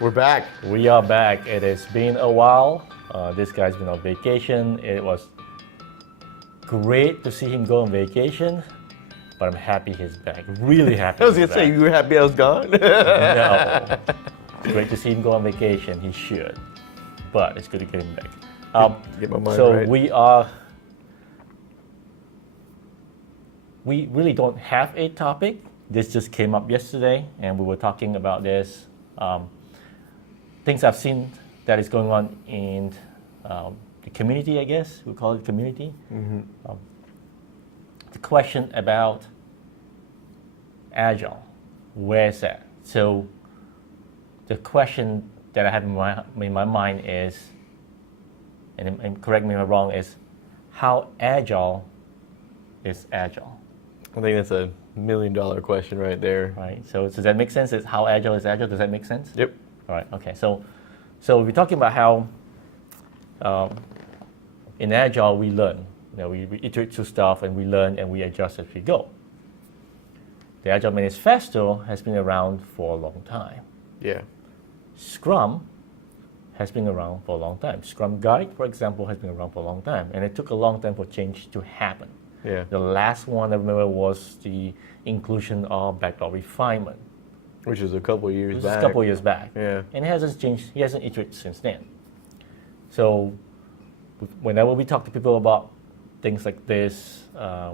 We're back. We are back. It has been a while. This guy's been on vacation. It was great to see him go on vacation, but I'm happy he's back. Really happy. I was going to say, you were happy I was gone? No. It's great to see him go on vacation. He should. But it's good to get him back. Get my mind so right. we really don't have a topic. This just came up yesterday, and we were talking about this. Things I've seen that is going on in the community, I guess we call it community. Mm-hmm. The question about Agile, where is that? So the question that I have in my mind is, and correct me if I'm wrong, is how agile is Agile? I think that's $1 million question right there. Right. So does that make sense? Is how agile is Agile? Does that make sense? Yep. All right. Okay. So we're talking about how in Agile we learn. We iterate through stuff and we learn and we adjust as we go. The Agile Manifesto has been around for a long time. Yeah. Scrum has been around for a long time. Scrum Guide, for example, has been around for a long time, and it took a long time for change to happen. Yeah. The last one I remember was the inclusion of backlog refinement. Which was a couple of years This back. is a couple of years back. Yeah. And it hasn't changed, he hasn't iterated since then. So whenever we talk to people about things like this,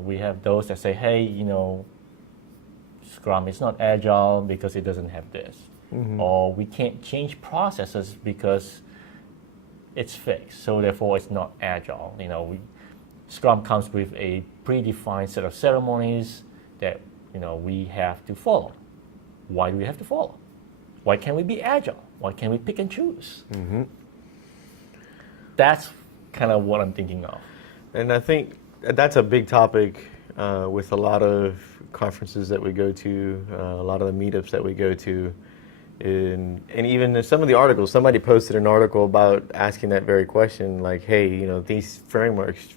we have those that say, hey, Scrum is not agile because it doesn't have this. Mm-hmm. Or we can't change processes because it's fixed, so therefore it's not agile. Scrum comes with a predefined set of ceremonies that we have to follow. Why do we have to follow? Why can't we be agile? Why can't we pick and choose? Mm-hmm. That's kind of what I'm thinking of. And I think that's a big topic with a lot of conferences that we go to, a lot of the meetups that we go to. And even in some of the articles, somebody posted an article about asking that very question, like, hey, these frameworks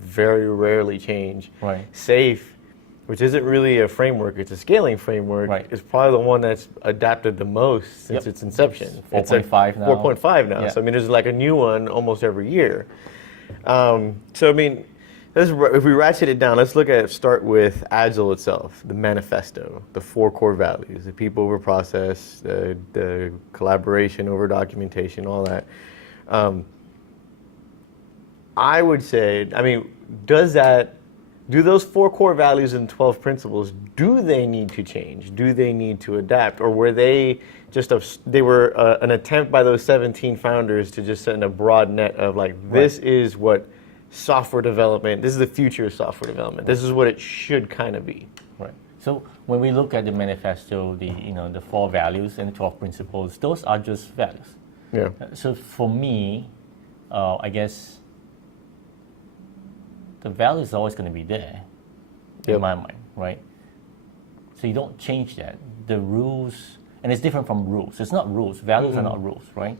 very rarely change. Right. SAFe, which isn't really a framework, it's a scaling framework, right. is probably the one that's adapted the most since its inception. 4.5 now. 4.5 now. Yeah. So, there's like a new one almost every year. If we ratchet it down, let's start with Agile itself, the manifesto, the 4 core values, the people over process, the collaboration over documentation, all that. I would say, do those 4 core values and 12 principles, do they need to change? Do they need to adapt? Or were they just an attempt by those 17 founders to just set in a broad net of this is what software development, this is the future of software development. This is what it should kind of be. Right. So when we look at the manifesto, the 4 values and the 12 principles, those are just values. Yeah. So for me, I guess the value is always going to be there in my mind, right? So you don't change that. The rules, and it's different from rules. It's not rules. Values are not rules, right?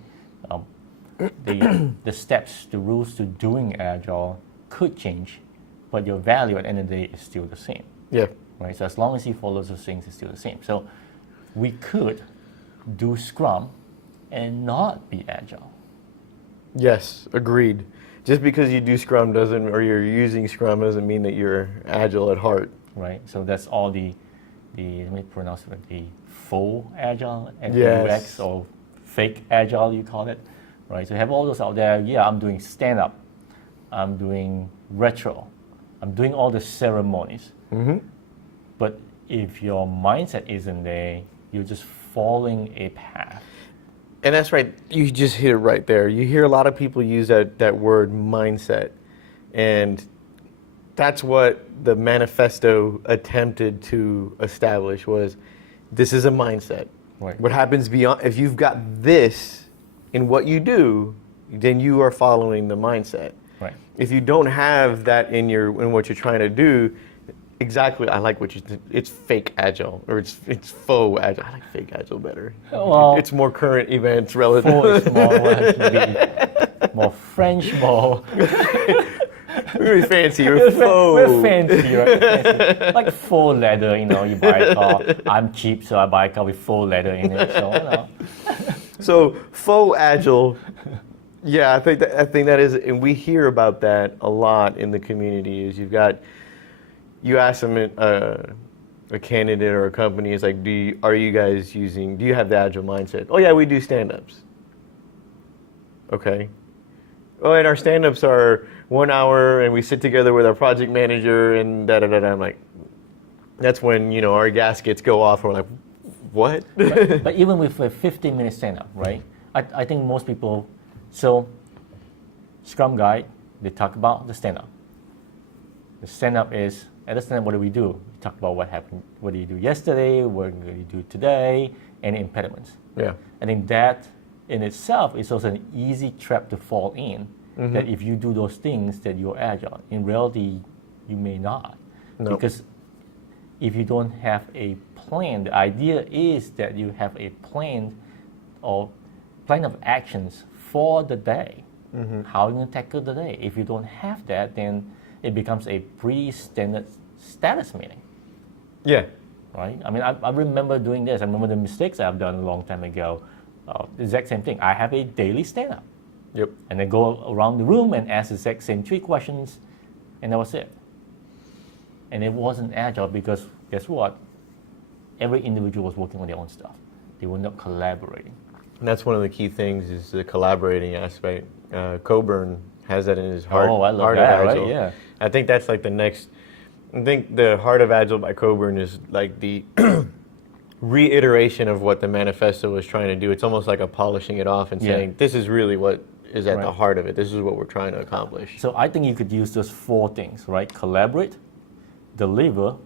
The steps, the rules to doing Agile could change, but your value at the end of the day is still the same. Yeah. Right. So as long as he follows those things, it's still the same. So we could do Scrum and not be Agile. Yes, agreed. Just because you do Scrum or you're using Scrum doesn't mean that you're Agile at heart. Right. So that's all let me pronounce it, the full Agile, Yes. FUX, or fake Agile, you call it. Right, so you have all those out there. Yeah, I'm doing stand-up. I'm doing retro. I'm doing all the ceremonies. Mm-hmm. But if your mindset isn't there, you're just following a path. And that's right. You just hit it right there. You hear a lot of people use that word mindset. And that's what the manifesto attempted to establish was this is a mindset. Right. What happens beyond, if you've got this in what you do, then you are following the mindset. Right. If you don't have that in what you're trying to do, exactly, I like it's fake Agile, or it's faux Agile. I like fake Agile better. Well, it's more current events relative. Faux is more French, more Very fancy. We're faux. We're fancy, right? Fancy. Like faux leather, you buy a car. I'm cheap, so I buy a car with faux leather in it. So, So faux agile, yeah, I think that is, and we hear about that a lot in the community. Is you ask them a candidate or a company is like, do you have the agile mindset? Oh yeah, we do stand-ups. Okay. Oh, and our stand-ups are 1 hour, and we sit together with our project manager, and da da da da. I'm like, that's when our gaskets go off, and we're like, what? But even with a 15-minute stand-up, right? I think most people, so Scrum Guide, they talk about the stand-up. The stand-up is, at the stand-up, what do we do? We talk about what happened, what did you do yesterday, what did you do today, any impediments. Yeah. I think that in itself is also an easy trap to fall in, that if you do those things, that you're agile. In reality, you may not. No. Because if you don't have a plan, the idea is that you have a plan or plan of actions for the day. How you going to tackle the day. If you don't have that, then it becomes a pretty standard status meeting. Yeah. Right? I mean, I remember doing this. I remember the mistakes I've done a long time ago. The exact same thing. I have a daily stand-up. Yep. And then go around the room and ask the exact same 3 questions, and that was it. And it wasn't agile because guess what? Every individual was working on their own stuff. They were not collaborating. And that's one of the key things is the collaborating aspect. Coburn has that in his heart. Oh, I love Heart that, of right? Agile. Yeah. I think that's like the next. I think the Heart of Agile by Coburn is like the reiteration of what the manifesto was trying to do. It's almost like a polishing it off and saying, this is really what is at the heart of it. This is what we're trying to accomplish. So I think you could use those 4 things, right? Collaborate, deliver,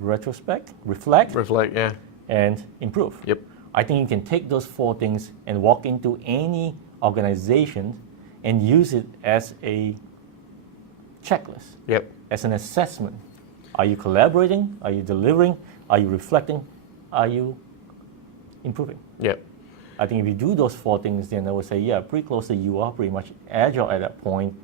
retrospect, reflect, Yeah. and improve. Yep. I think you can take those 4 things and walk into any organization and use it as a checklist, Yep. as an assessment. Are you collaborating? Are you delivering? Are you reflecting? Are you improving? Yep. I think if you do those 4 things, then I would say, yeah, pretty close to you are pretty much agile at that point.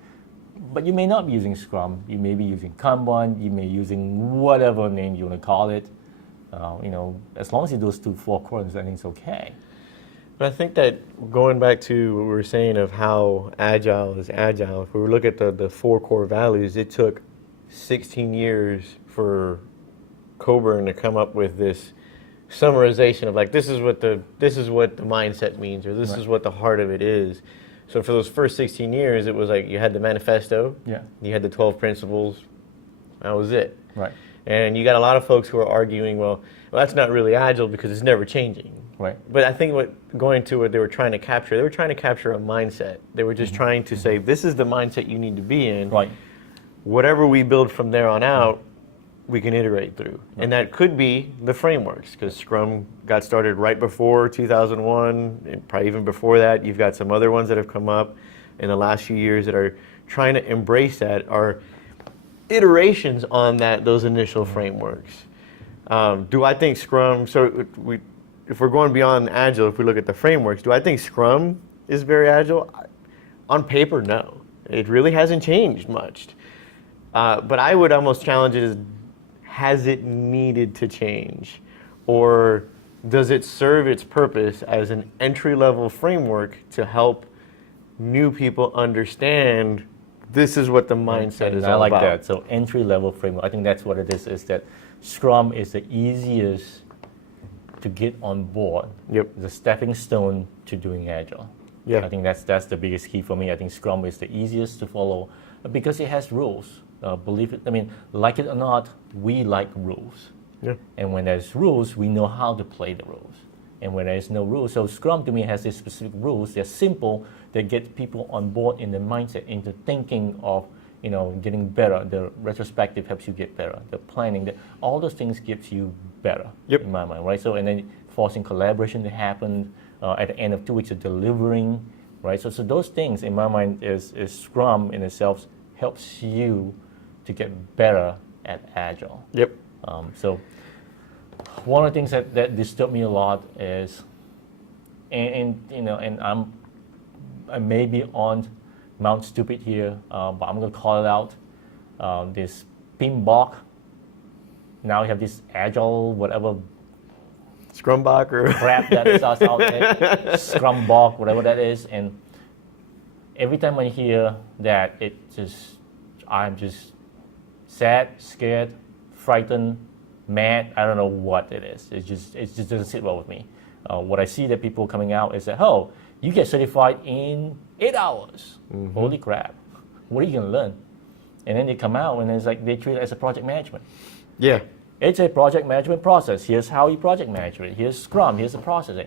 But you may not be using Scrum. You may be using Kanban. You may be using whatever name you want to call it. As long as you do those 4 quadrants, I think it's okay. But I think that going back to what we were saying of how agile is agile, if we look at the 4 core values, it took 16 years for Coburn to come up with this summarization of like this is what the mindset means, or this is what the heart of it is. So for those first 16 years, it was like you had the manifesto, you had the 12 principles, that was it. Right. And you got a lot of folks who are arguing, well, that's not really agile because it's never changing. Right. But I think what they were trying to capture a mindset. They were just trying to say, this is the mindset you need to be in. Right. Whatever we build from there on out, we can iterate through. And that could be the frameworks, because Scrum got started right before 2001, and probably even before that. You've got some other ones that have come up in the last few years that are trying to embrace that, are iterations on those initial frameworks. Do I think Scrum, if we're going beyond Agile, if we look at the frameworks, do I think Scrum is very Agile? On paper, no. It really hasn't changed much. But I would almost challenge it as, has it needed to change? Or does it serve its purpose as an entry-level framework to help new people understand this is what the mindset is all about? I like that. So entry-level framework, I think that's what it is that Scrum is the easiest to get on board. Yep. The stepping stone to doing Agile. Yeah. I think that's the biggest key for me. I think Scrum is the easiest to follow because it has rules. Like it or not, we like rules. Yeah. And when there's rules, we know how to play the rules. And when there's no rules, so Scrum to me has these specific rules. They're simple. They get people on board in the mindset, into thinking of getting better. The retrospective helps you get better. The planning, all those things gives you better. Yep. In my mind, right? So and then forcing collaboration to happen at the end of 2 weeks of delivering, right? So those things in my mind is Scrum in itself helps you to get better at Agile. Yep. So one of the things that disturbed me a lot is, and I may be on Mount Stupid here, but I'm going to call it out. This PMBOK. Now you have this Agile, whatever Scrumbach or crap that is out there, Scrum Bog, whatever that is. And every time I hear that, I'm just sad, scared, frightened, mad. I don't know what it is. It just doesn't sit well with me. What I see that people coming out is that, oh, you get certified in 8 hours. Holy crap. What are you going to learn? And then they come out and it's like they treat it as a project management. Yeah. It's a project management process. Here's how you project manage it. Here's Scrum. Here's the process.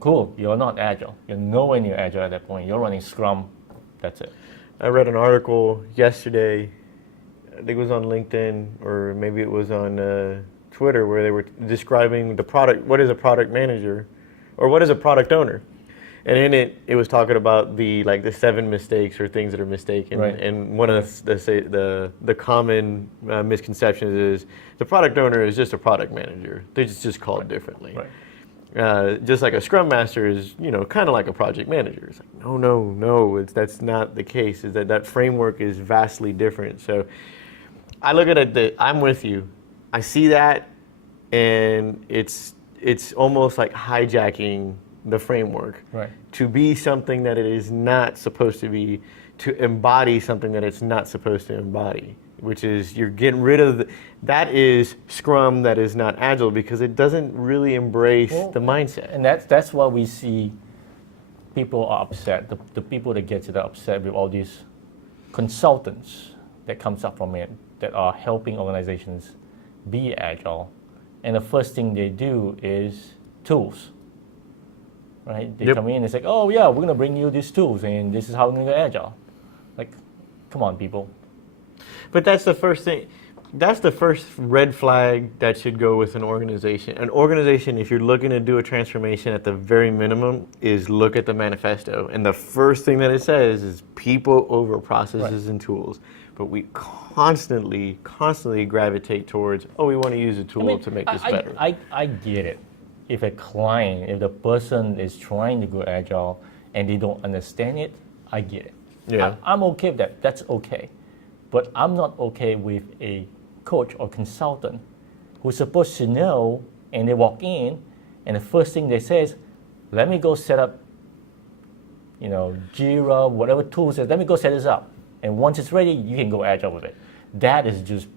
Cool. You're not Agile. You're nowhere near Agile at that point. You're running Scrum. That's it. I read an article yesterday, I think it was on LinkedIn or maybe it was on Twitter, where they were describing the product. What is a product manager, or what is a product owner? And in it was talking about the 7 mistakes or things that are mistaken. Right. And one of the common misconceptions is the product owner is just a product manager. They're just called differently. Right. Just like a scrum master is, kind of like a project manager. It's like, no, that's not the case. Is that framework is vastly different. So I look at it, I'm with you. I see that, and it's almost like hijacking the framework to be something that it is not supposed to be, to embody something that it's not supposed to embody, which is you're getting rid of that is Scrum that is not Agile, because it doesn't really embrace the mindset. And that's why we see people are upset. The people that get upset with all these consultants that comes up from it that are helping organizations be Agile, and the first thing they do is tools. Right? They come in and say, oh yeah, we're going to bring you these tools and this is how we're going to go Agile. Like, come on, people. But that's the first thing. That's the first red flag that should go with an organization. An organization, if you're looking to do a transformation, at the very minimum, is look at the manifesto. And the first thing that it says is people over processes and tools. But we constantly gravitate towards, we want to use a tool to make this better. I get it. If the person is trying to go Agile and they don't understand it, I get it. Yeah. I'm okay with that. That's okay. But I'm not okay with a coach or consultant who's supposed to know, and they walk in and the first thing they say is, let me go set up, Jira, whatever tools, let me go set this up. And once it's ready, you can go Agile with it. That is just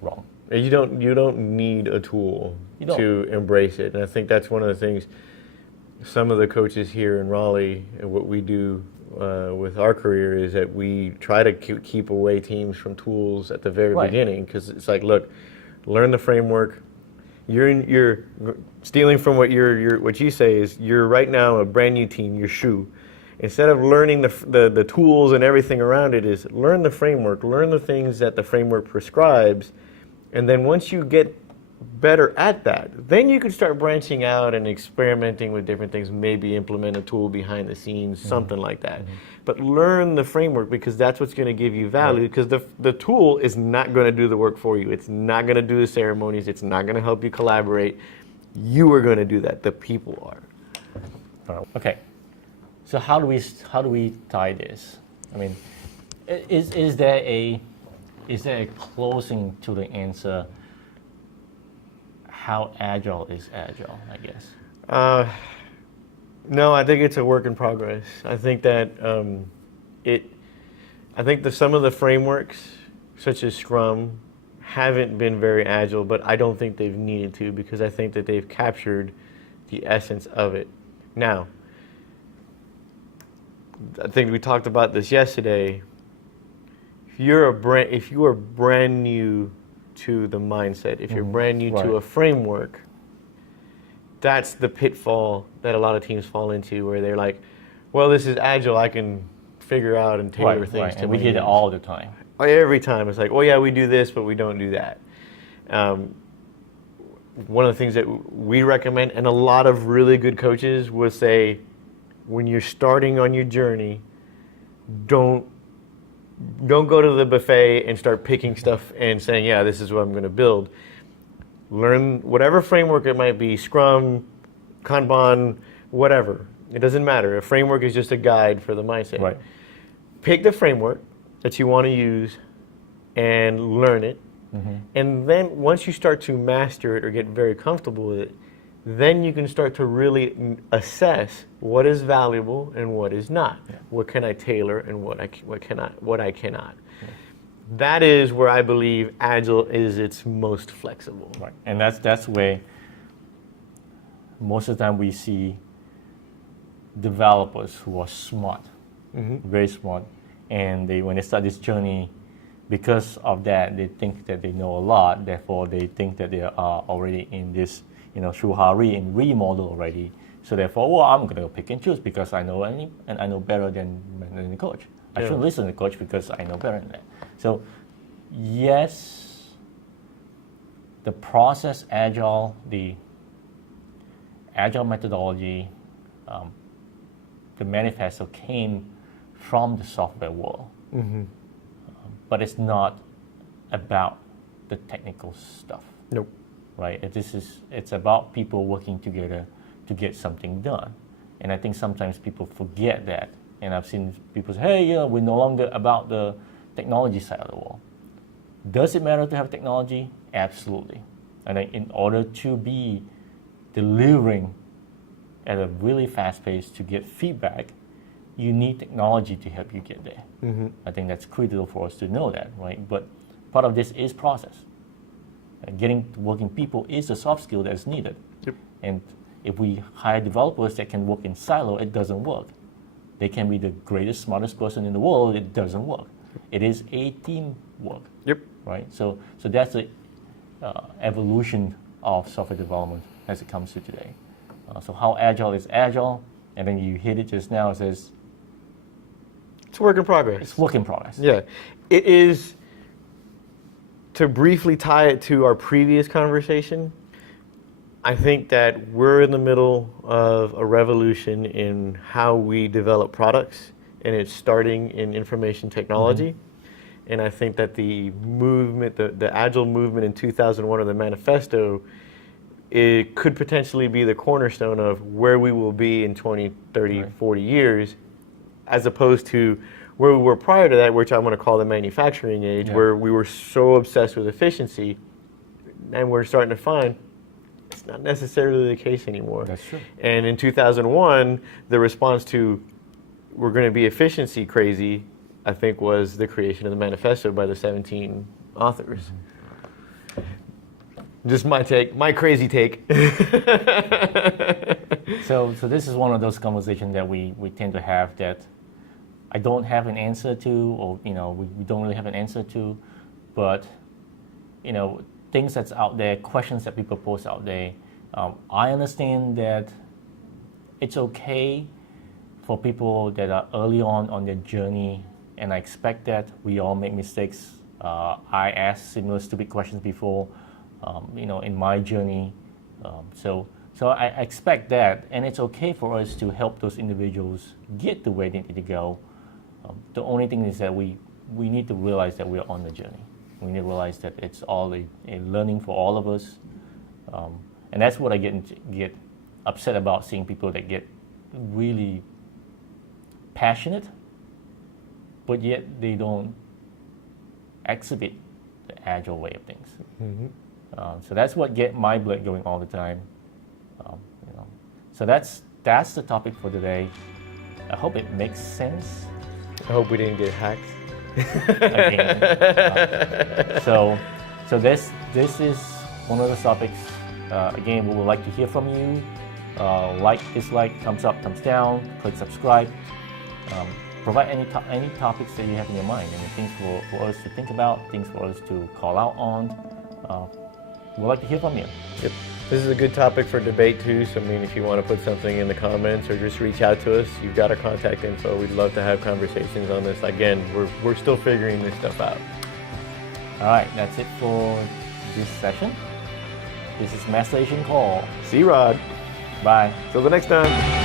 wrong. You don't need a tool to embrace it. And I think that's one of the things some of the coaches here in Raleigh, and what we do with our career, is that we try to keep away teams from tools at the very beginning, because it's like, look, learn the framework. You're stealing from what what you say is you're right now a brand new team, you're shoe. Instead of learning the tools and everything around it, is learn the framework, learn the things that the framework prescribes. And then once you get better at that, then you can start branching out and experimenting with different things, maybe implement a tool behind the scenes, something like that. But learn the framework, because that's what's going to give you value, because the tool is not going to do the work for you. It's not going to do the ceremonies. It's not going to help you collaborate. You are going to do that. The people are. Okay. So how do we tie this? I mean, is there a closing to the answer? How Agile is Agile, I guess. No, I think it's a work in progress. I think that some of the frameworks, such as Scrum, haven't been very Agile, but I don't think they've needed to, because I think that they've captured the essence of it. Now, I think we talked about this yesterday. If you are brand new to the mindset, if you're brand new to a framework, that's the pitfall that a lot of teams fall into, where they're like, well, this is Agile, I can figure out and tailor things to and we get it all the time. Every time it's like, yeah, we do this, but we don't do that. One of the things that we recommend, and a lot of really good coaches will say, when you're starting on your journey, don't go to the buffet and start picking stuff and saying, yeah, this is what I'm going to build. Learn whatever framework it might be, Scrum, Kanban, whatever. It doesn't matter. A framework is just a guide for the mindset. Right. Pick the framework that you want to use and learn it. And then once you start to master it or get very comfortable with it, then you can start to really assess what is valuable and what is not. Yeah. What can I tailor and what I cannot. Yeah. That is where I believe Agile is its most flexible. Right, and that's where most of the time we see developers who are smart, very smart, and when they start this journey, because of that, they think that they know a lot. Therefore, they think that they are already in this, through Hari and remodel already. So therefore, well, I'm going to pick and choose because I know and I know better than the coach. I shouldn't listen to the coach because I know better than that. So, yes, the process Agile, the Agile methodology, the manifesto came from the software world. But it's not about the technical stuff. Nope. Right? It's about people working together to get something done. And I think sometimes people forget that. And I've seen people say, hey, we're no longer about the technology side of the world. Does it matter to have technology? Absolutely. And in order to be delivering at a really fast pace to get feedback, you need technology to help you get there. I think that's critical for us to know that, right? But part of this is process. Getting working people is a soft skill that's needed. Yep. And if we hire developers that can work in silo, it doesn't work. They can be the greatest, smartest person in the world, it doesn't work. It is a team work. Yep. Right? So that's the evolution of software development as it comes to today. So how Agile is Agile, and then you hit it just now, it says, it's work in progress. it's work in progress. Yeah. It is, to briefly tie it to our previous conversation, I think that we're in the middle of a revolution in how we develop products, and it's starting in information technology. And I think that the movement, the Agile movement in 2001 or the manifesto, it could potentially be the cornerstone of where we will be in 20, 30, 40 years, as opposed to where we were prior to that, which I'm going to call the manufacturing age, where we were so obsessed with efficiency, and we're starting to find it's not necessarily the case anymore. That's true. And in 2001, the response to we're going to be efficiency crazy, I think, was the creation of the manifesto by the 17 authors. Just my take, my crazy take. So this is one of those conversations that we tend to have that I don't have an answer to, or we don't really have an answer to, but things that's out there, questions that people post out there. I understand that it's okay for people that are early on their journey, and I expect that we all make mistakes. I asked similar stupid questions before, in my journey. So I expect that, and it's okay for us to help those individuals get to where they need to go. The only thing is that we need to realize that we're on the journey. We need to realize that it's all a learning for all of us. And that's what I get upset about, seeing people that get really passionate, but yet they don't exhibit the Agile way of things. So that's what get my blood going all the time. So that's the topic for today. I hope it makes sense. I hope we didn't get hacked. Again. So this is one of the topics. Again, we would like to hear from you. Like, dislike, thumbs up, thumbs down. Click subscribe. Provide any topics that you have in your mind, and things for us to think about, things for us to call out on. We'd like to hear from you. Yep. This is a good topic for debate too, so if you want to put something in the comments or just reach out to us, you've got our contact info. We'd love to have conversations on this. Again, we're still figuring this stuff out. All right, that's it for this session. This is Master Asian Call. See Rod. Bye. Till the next time.